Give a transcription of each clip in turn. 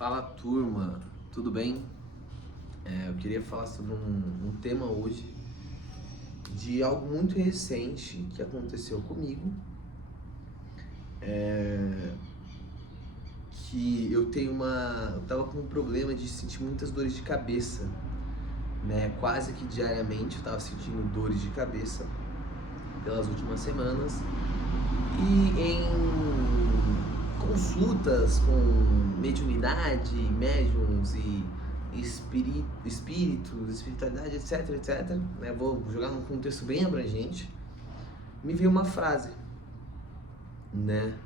Fala turma, tudo bem? Eu queria falar sobre um tema hoje de algo muito recente que aconteceu comigo, que eu tava com um problema de sentir muitas dores de cabeça, né? Quase que diariamente eu tava sentindo dores de cabeça pelas últimas semanas e em consultas com mediunidade, médiums e espíritos, espiritualidade, etc, né? Vou jogar num contexto bem abrangente. Me veio uma frase, né?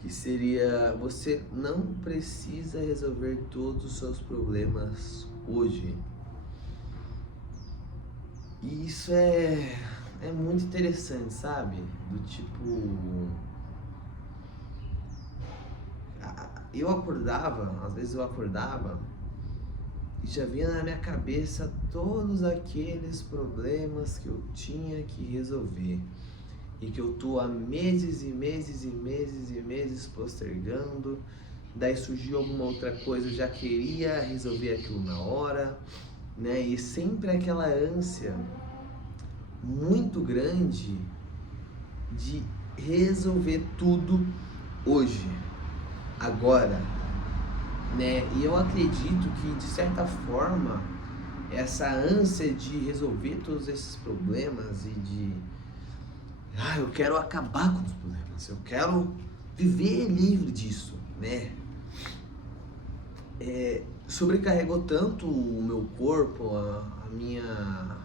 Que seria: você não precisa resolver todos os seus problemas hoje. E isso é muito interessante, sabe? Do tipo, às vezes eu acordava e já vinha na minha cabeça todos aqueles problemas que eu tinha que resolver e que eu tô há meses e meses e meses e meses postergando. Daí surgiu alguma outra coisa, eu já queria resolver aquilo na hora, né? E sempre aquela ânsia muito grande de resolver tudo hoje, agora, né? E eu acredito que, de certa forma, essa ânsia de resolver todos esses problemas e eu quero acabar com os problemas, eu quero viver livre disso, né? Sobrecarregou tanto o meu corpo, a minha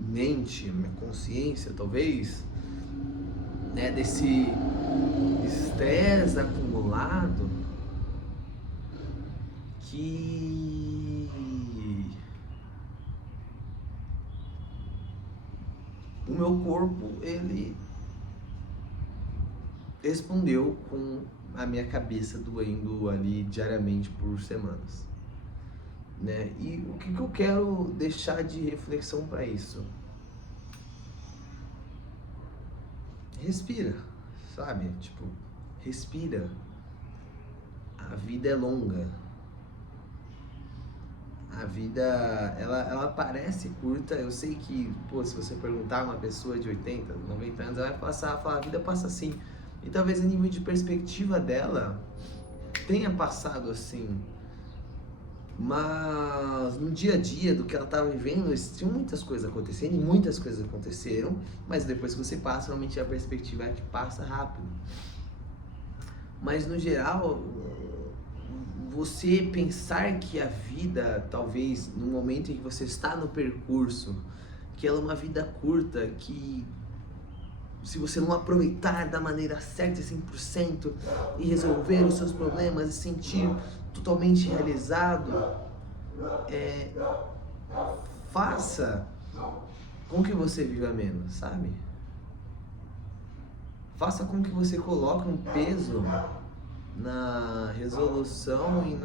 mente, a minha consciência, talvez, né? Desse estresse acumulado, que o meu corpo, ele respondeu com a minha cabeça doendo ali diariamente por semanas, né? E o que eu quero deixar de reflexão para isso? Respira, sabe? Tipo, respira. A vida é longa. A vida, ela parece curta. Eu sei que, se você perguntar a uma pessoa de 80, 90 anos, ela vai falar, a vida passa assim. E talvez a nível de perspectiva dela tenha passado assim. Mas no dia a dia do que ela estava vivendo, tinha muitas coisas acontecendo, e muitas coisas aconteceram, mas depois que você passa, realmente a perspectiva é que passa rápido. Mas no geral, você pensar que a vida, talvez no momento em que você está no percurso, que ela é uma vida curta, que se você não aproveitar da maneira certa, 100%, e resolver os seus problemas e sentir totalmente realizado, faça com que você viva menos, sabe? Faça com que você coloque um peso na resolução e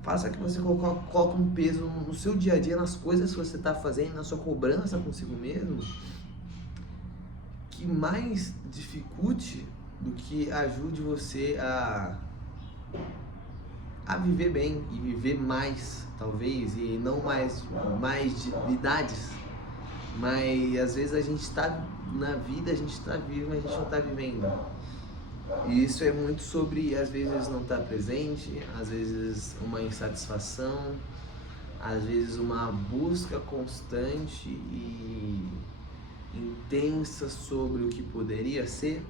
faça que você coloque um peso no seu dia a dia, nas coisas que você está fazendo, na sua cobrança consigo mesmo, que mais dificulte do que ajude você a viver bem e viver mais, talvez, e não mais de idades. Mas às vezes a gente está na vida, a gente está vivo, mas a gente não está vivendo. E isso é muito sobre, às vezes, não estar presente, às vezes uma insatisfação, às vezes uma busca constante e intensa sobre o que poderia ser,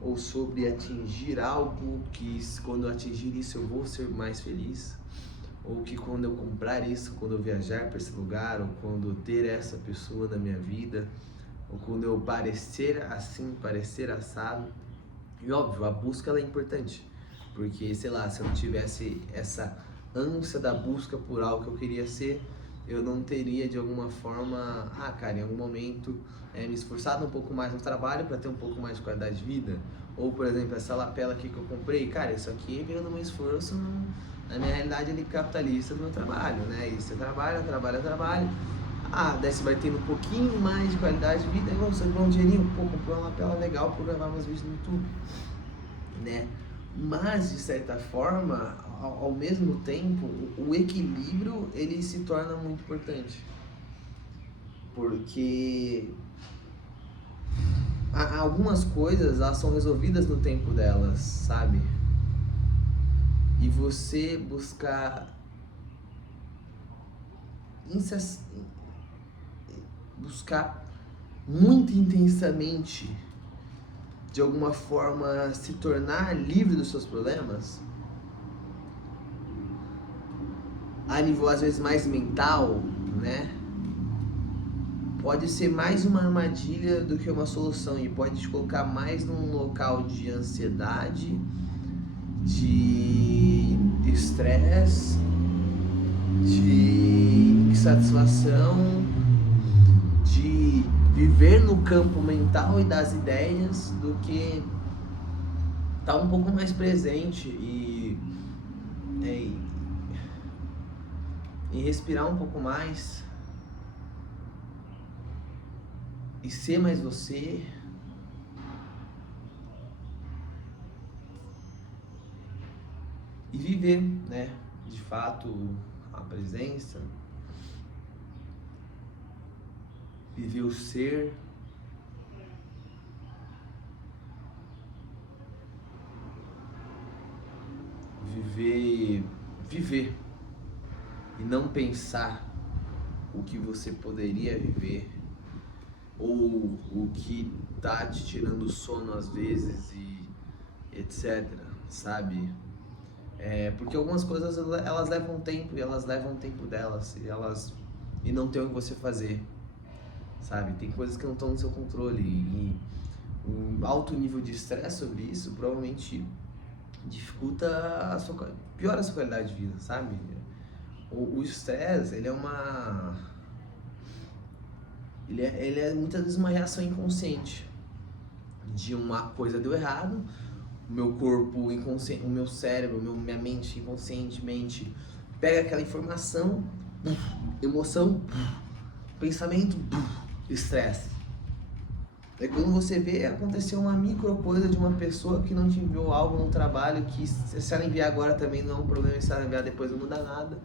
ou sobre atingir algo que, quando eu atingir isso, eu vou ser mais feliz, ou que quando eu comprar isso, quando eu viajar para esse lugar, ou quando eu ter essa pessoa na minha vida, ou quando eu parecer assim, parecer assado. E óbvio, a busca ela é importante, porque, sei lá, se eu não tivesse essa ânsia da busca por algo que eu queria ser, eu não teria de alguma forma, em algum momento, me esforçado um pouco mais no trabalho para ter um pouco mais de qualidade de vida. Ou, por exemplo, essa lapela aqui que eu comprei, isso aqui veio no meu esforço, na minha realidade ali capitalista do meu trabalho, né? E você trabalha, Daí você vai tendo um pouquinho mais de qualidade de vida, aí você ganhar um dinheirinho, comprou uma lapela legal pra gravar meus vídeos no YouTube, né? Mas, de certa forma, ao mesmo tempo, o equilíbrio, ele se torna muito importante. Porque algumas coisas, elas são resolvidas no tempo delas, sabe? E você buscar muito intensamente, de alguma forma, se tornar livre dos seus problemas, a nível às vezes mais mental, né? Pode ser mais uma armadilha do que uma solução e pode te colocar mais num local de ansiedade, de estresse, de insatisfação, de viver no campo mental e das ideias, do que estar um pouco mais presente e respirar um pouco mais e ser mais você. E viver, né, de fato, a presença, viver o ser, viver e não pensar o que você poderia viver ou o que tá te tirando o sono às vezes e etc, sabe? Porque algumas coisas elas levam tempo e elas levam tempo delas e não tem o que você fazer, sabe? Tem coisas que não estão no seu controle e um alto nível de estresse sobre isso provavelmente dificulta piora a sua qualidade de vida, sabe? O estresse, ele é muitas vezes uma reação inconsciente de uma coisa deu errado, o meu corpo inconsciente, o meu cérebro, minha mente inconscientemente pega aquela informação, emoção, pensamento, estresse. É quando você vê, aconteceu uma micro coisa de uma pessoa que não te enviou algo no trabalho, que se ela enviar agora também não é um problema, e se ela enviar depois não muda nada.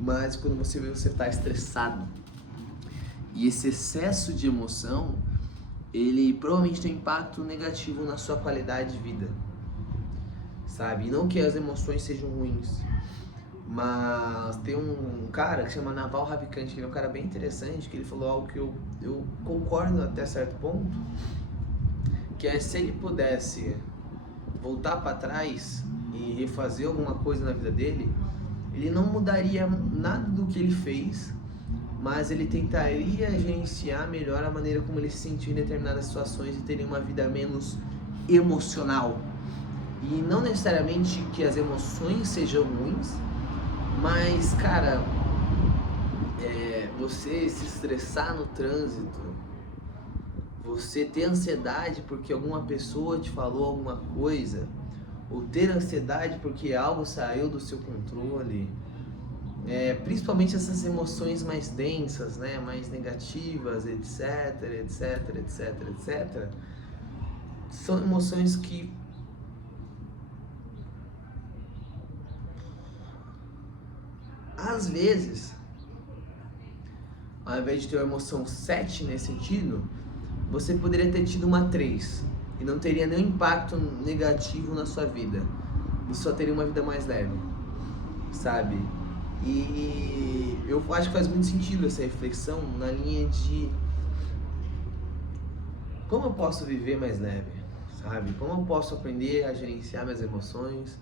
Mas quando você vê, você está estressado. E esse excesso de emoção, ele provavelmente tem um impacto negativo na sua qualidade de vida, sabe? E não que as emoções sejam ruins, mas tem um cara que chama Naval Ravikant, que ele é um cara bem interessante, que ele falou algo que eu concordo até certo ponto, que é: se ele pudesse voltar para trás e refazer alguma coisa na vida dele, ele não mudaria nada do que ele fez, mas ele tentaria gerenciar melhor a maneira como ele se sentiu em determinadas situações e teria uma vida menos emocional. E não necessariamente que as emoções sejam ruins, mas, cara, você se estressar no trânsito, você ter ansiedade porque alguma pessoa te falou alguma coisa, ou ter ansiedade porque algo saiu do seu controle, principalmente essas emoções mais densas, né, mais negativas, etc, etc, etc, etc, são emoções que às vezes, ao invés de ter uma emoção 7 nesse sentido, você poderia ter tido uma 3 e não teria nenhum impacto negativo na sua vida. Você só teria uma vida mais leve, sabe? E eu acho que faz muito sentido essa reflexão na linha de como eu posso viver mais leve, sabe? Como eu posso aprender a gerenciar minhas emoções,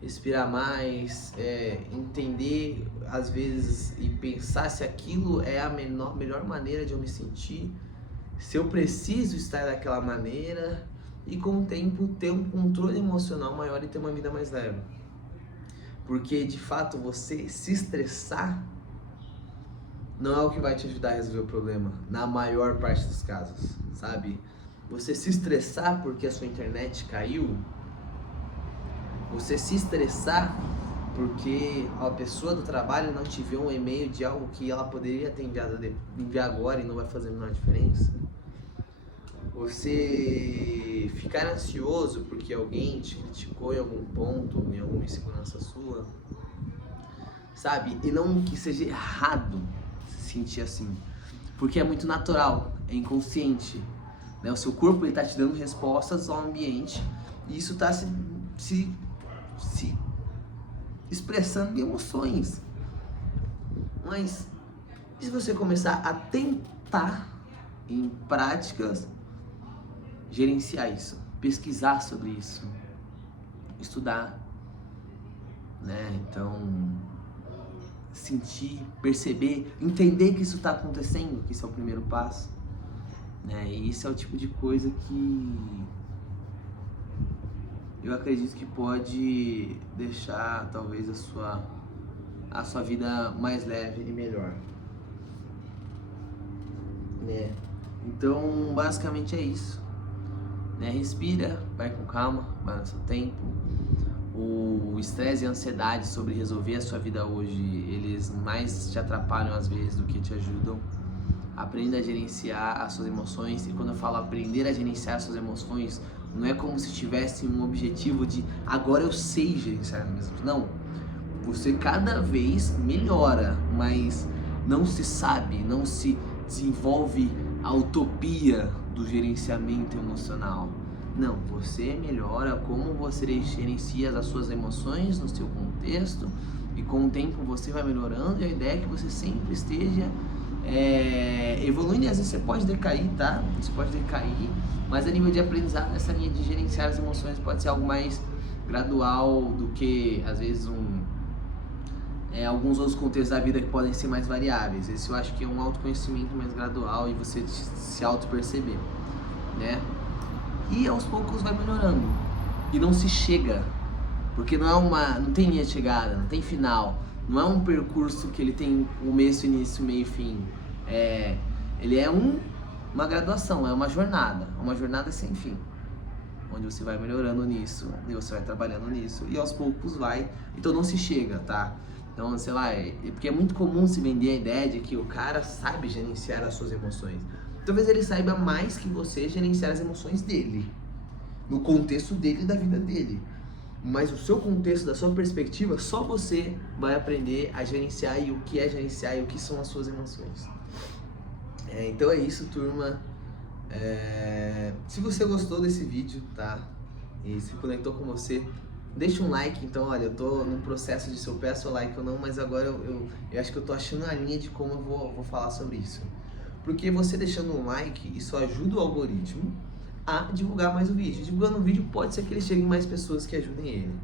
respirar mais, entender às vezes e pensar se aquilo é a melhor maneira de eu me sentir, se eu preciso estar daquela maneira, e com o tempo ter um controle emocional maior e ter uma vida mais leve. Porque de fato você se estressar não é o que vai te ajudar a resolver o problema, na maior parte dos casos, sabe? Você se estressar porque a sua internet caiu, você se estressar porque a pessoa do trabalho não te enviou um e-mail de algo que ela poderia ter enviar agora e não vai fazer a menor diferença. Você ficar ansioso porque alguém te criticou em algum ponto, em alguma insegurança sua, sabe? E não que seja errado se sentir assim, porque é muito natural, é inconsciente, né? O seu corpo está te dando respostas ao ambiente e isso está se expressando em emoções. Mas e se você começar a tentar em práticas gerenciar isso, pesquisar sobre isso, estudar, né? Então, sentir, perceber, entender que isso está acontecendo, que isso é o primeiro passo, né? E isso é o tipo de coisa que eu acredito que pode deixar talvez a sua vida mais leve e melhor, né? Então, basicamente é isso, né? Respira, vai com calma, vai no seu tempo. O estresse e a ansiedade sobre resolver a sua vida hoje, eles mais te atrapalham às vezes do que te ajudam. Aprenda a gerenciar as suas emoções, e quando eu falo aprender a gerenciar as suas emoções, não é como se tivesse um objetivo de agora eu sei gerenciar as minhas emoções. Não, você cada vez melhora, mas não se sabe, não se desenvolve a utopia do gerenciamento emocional. Não, você melhora como você gerencia as suas emoções no seu contexto, e com o tempo você vai melhorando, e a ideia é que você sempre esteja evoluindo. E às vezes você pode decair, tá? Você pode decair, mas a nível de aprendizado, essa linha de gerenciar as emoções pode ser algo mais gradual do que às vezes alguns outros contextos da vida que podem ser mais variáveis. Esse eu acho que é um autoconhecimento mais gradual e você se auto-perceber, né? E aos poucos vai melhorando. E não se chega, porque não tem linha de chegada, não tem final. Não é um percurso que ele tem começo, início, meio e fim. Ele é uma graduação, é uma jornada sem fim, onde você vai melhorando nisso, e você vai trabalhando nisso, e aos poucos vai. Então não se chega, tá? Então, sei lá, porque é muito comum se vender a ideia de que o cara sabe gerenciar as suas emoções. Talvez ele saiba mais que você gerenciar as emoções dele, no contexto dele e da vida dele. Mas o seu contexto, da sua perspectiva, só você vai aprender a gerenciar, e o que é gerenciar e o que são as suas emoções. Então é isso, turma. Se você gostou desse vídeo, tá? E se conectou com você, deixa um like. Então, olha, eu tô num processo de se eu peço o like ou não, mas agora eu acho que eu tô achando a linha de como eu vou falar sobre isso. Porque você deixando um like, isso ajuda o algoritmo a divulgar mais o vídeo. Divulgando o vídeo, pode ser que ele chegue em mais pessoas que ajudem ele.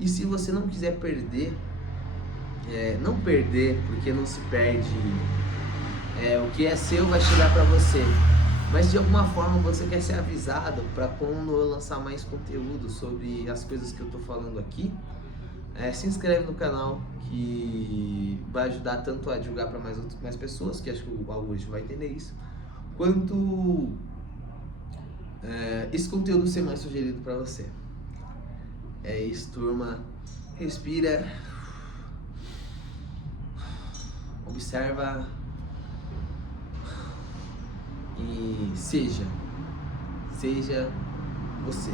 E se você não quiser perder, não perder, porque não se perde, o que é seu vai chegar pra você. Mas de alguma forma você quer ser avisado para quando eu lançar mais conteúdo sobre as coisas que eu tô falando aqui, se inscreve no canal, que vai ajudar tanto a divulgar para mais pessoas, que acho que o algoritmo vai entender isso, quanto esse conteúdo ser mais sugerido para você. É isso, turma. Respira, observa e seja você.